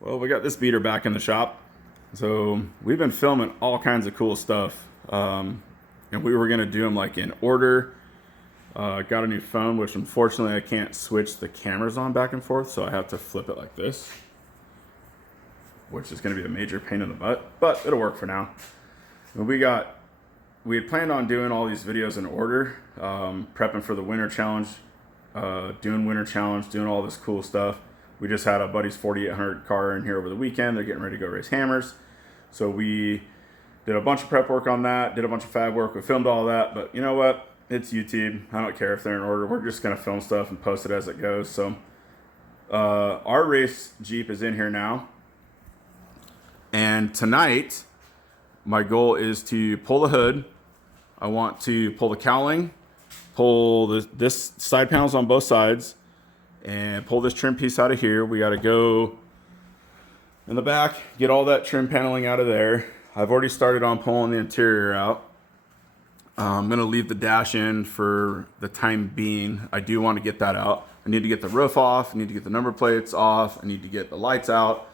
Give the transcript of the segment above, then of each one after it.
Well, we got this beater back in the shop. So we've been filming all kinds of cool stuff. And we were going to do them like in order. Got a new phone, which unfortunately I can't switch the cameras on back and forth. So I have to flip it like this, which is going to be a major pain in the butt, but it'll work for now. And we had planned on doing all these videos in order, prepping for the winter challenge, doing all this cool stuff. We just had a buddy's 4800 car in here over the weekend. They're getting ready to go race hammers. So we did a bunch of prep work on that, did a bunch of fab work. We filmed all that, but you know what? It's YouTube. I don't care if they're in order. We're just going to film stuff and post it as it goes. So our race Jeep is in here now. And tonight, my goal is to pull the hood. I want to pull the cowling, pull this side panels on both sides, and pull this trim piece out of here. We got to go in the back, get all that trim paneling out of there. I've already started on pulling the interior out. I'm going to leave the dash in for the time being. I do want to get that out. I need to get the roof off. I need to get the number plates off. I need to get the lights out.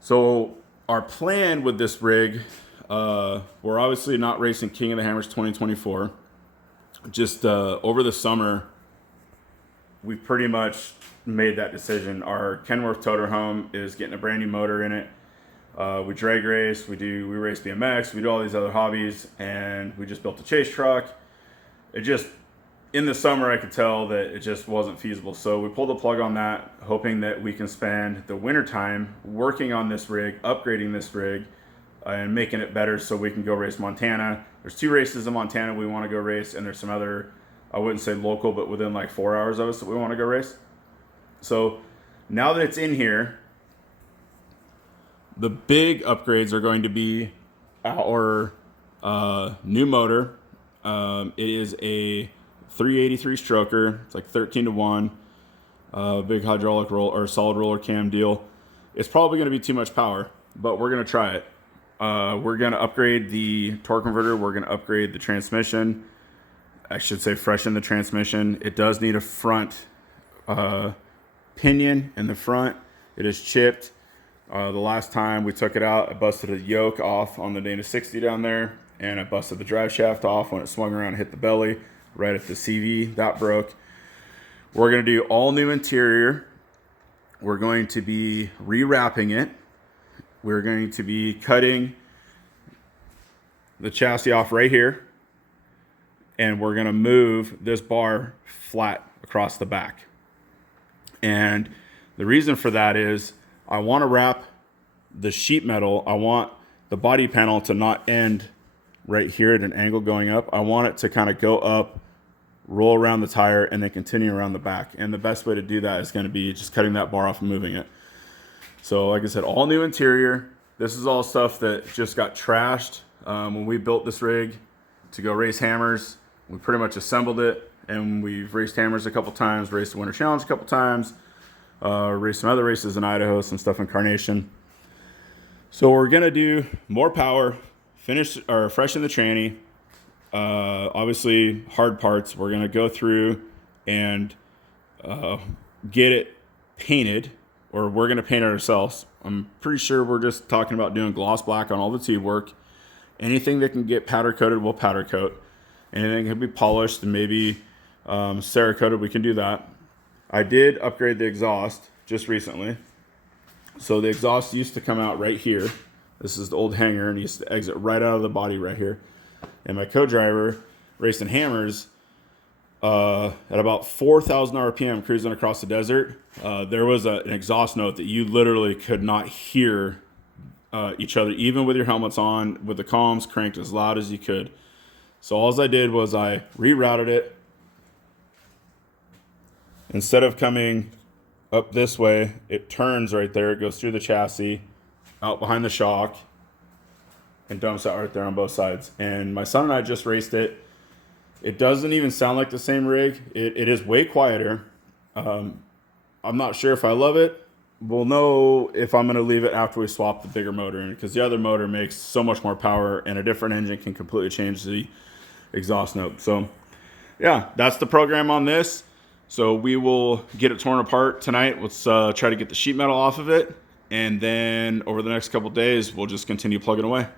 So our plan with this rig, we're obviously not racing King of the Hammers 2024. Just over the summer, we pretty much made that decision. Our Kenworth toter home is getting a brand new motor in it. We drag race, we race BMX, we do all these other hobbies, and we just built a chase truck. In the summer, I could tell that it just wasn't feasible. So we pulled the plug on that, hoping that we can spend the winter time working on this rig, upgrading this rig, and making it better so we can go race Montana. There's 2 races in Montana we want to go race, and there's some other, I wouldn't say local, but within like 4 hours of us that we want to go race. So now that it's in here, the big upgrades are going to be our new motor. It is a 383 stroker. It's like 13-to-1, big hydraulic roll or solid roller cam deal. It's probably going to be too much power, but we're going to try it. We're going to upgrade the torque converter. We're going to upgrade the transmission. I should say freshen the transmission. It does need a front pinion in the front. It is chipped. The last time we took it out, I busted a yoke off on the Dana 60 down there, and I busted the drive shaft off when it swung around and hit the belly right at the CV. That broke. We're going to do all new interior. We're going to be rewrapping it. We're going to be cutting the chassis off right here, and we're going to move this bar flat across the back. And the reason for that is I want to wrap the sheet metal. I want the body panel to not end right here at an angle going up. I want it to kind of go up, roll around the tire, and then continue around the back. And the best way to do that is going to be just cutting that bar off and moving it. So like I said, all new interior. This is all stuff that just got trashed when we built this rig to go race hammers. We pretty much assembled it, and we've raced hammers a couple times, raced the Winter Challenge a couple times, raced some other races in Idaho, some stuff in Carnation. So we're gonna do more power, freshen the tranny. Obviously hard parts. We're gonna go through and get it painted, or we're gonna paint it ourselves. I'm pretty sure we're just talking about doing gloss black on all the tube work. Anything that can get powder coated, we'll powder coat. Anything can be polished and maybe Cerakoted, we can do that. I did upgrade the exhaust just recently. So the exhaust used to come out right here. This is the old hanger, and it used to exit right out of the body right here. And my co-driver, racing hammers, at about 4,000 RPM cruising across the desert, there was an exhaust note that you literally could not hear each other, even with your helmets on, with the comms cranked as loud as you could. So all I did was I rerouted it. Instead of coming up this way, it turns right there. It goes through the chassis, out behind the shock, and dumps out right there on both sides. And my son and I just raced it. It doesn't even sound like the same rig. It is way quieter. I'm not sure if I love it. We'll know if I'm going to leave it after we swap the bigger motor in, because the other motor makes so much more power, and a different engine can completely change the exhaust note. So yeah, that's the program on this. So we will get it torn apart tonight. Let's try to get the sheet metal off of it, And then over the next couple days, we'll just continue plugging away.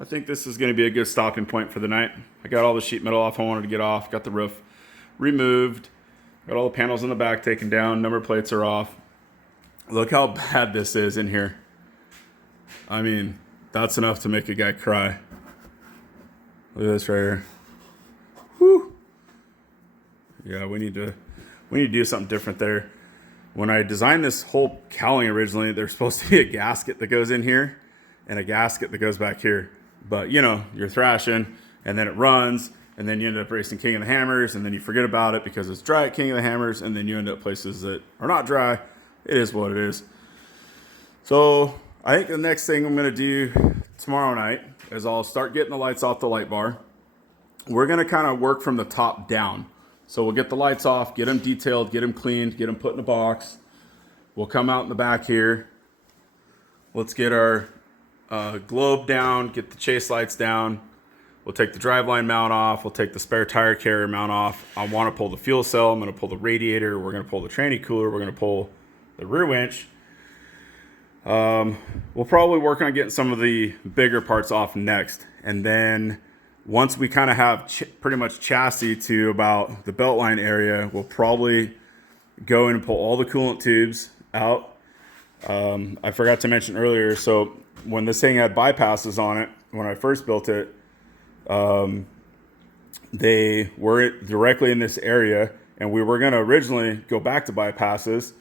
I think this is going to be a good stopping point for the night. I got all the sheet metal off I wanted to get off, got the roof removed, got all the panels in the back taken down, number plates are off. Look how bad this is in here. I mean, that's enough to make a guy cry. Look at this right here. Whew. Yeah, we need to do something different there. When I designed this whole cowling originally, there's supposed to be a gasket that goes in here and a gasket that goes back here. But you know, you're thrashing and then it runs and then you end up racing King of the Hammers and then you forget about it because it's dry at King of the Hammers and then you end up places that are not dry. It is what it is. So I think the next thing I'm going to do tomorrow night is I'll start getting the lights off the light bar. We're going to kind of work from the top down. So we'll get the lights off, get them detailed, get them cleaned, get them put in a box. We'll come out in the back here. Let's get our globe down, get the chase lights down. We'll take the driveline mount off. We'll take the spare tire carrier mount off. I want to pull the fuel cell. I'm going to pull the radiator. We're going to pull the tranny cooler. We're going to pull the rear winch. We'll probably work on getting some of the bigger parts off next. And then once we kind of have pretty much chassis to about the belt line area, we'll probably go in and pull all the coolant tubes out. I forgot to mention earlier, so when this thing had bypasses on it, when I first built it, they were directly in this area, and we were going to originally go back to bypasses,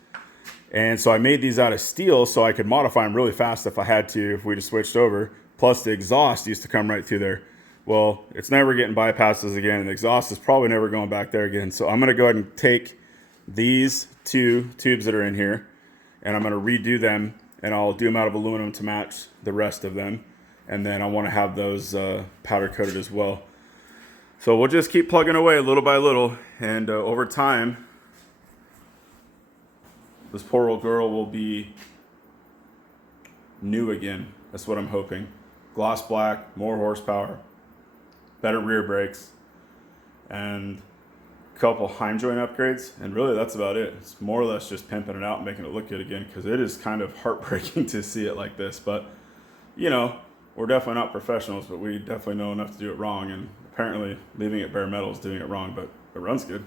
And so I made these out of steel so I could modify them really fast if I had to, if we just switched over. Plus the exhaust used to come right through there. Well, it's never getting bypasses again, and the exhaust is probably never going back there again. So I'm gonna go ahead and take these 2 tubes that are in here, and I'm gonna redo them, and I'll do them out of aluminum to match the rest of them. And then I wanna have those powder coated as well. So we'll just keep plugging away little by little, and over time, this poor old girl will be new again. That's what I'm hoping. Gloss black, more horsepower, better rear brakes, and a couple Heim joint upgrades. And really that's about it. It's more or less just pimping it out and making it look good again, because it is kind of heartbreaking to see it like this. But, you know, we're definitely not professionals, but we definitely know enough to do it wrong. And apparently leaving it bare metal is doing it wrong, but it runs good.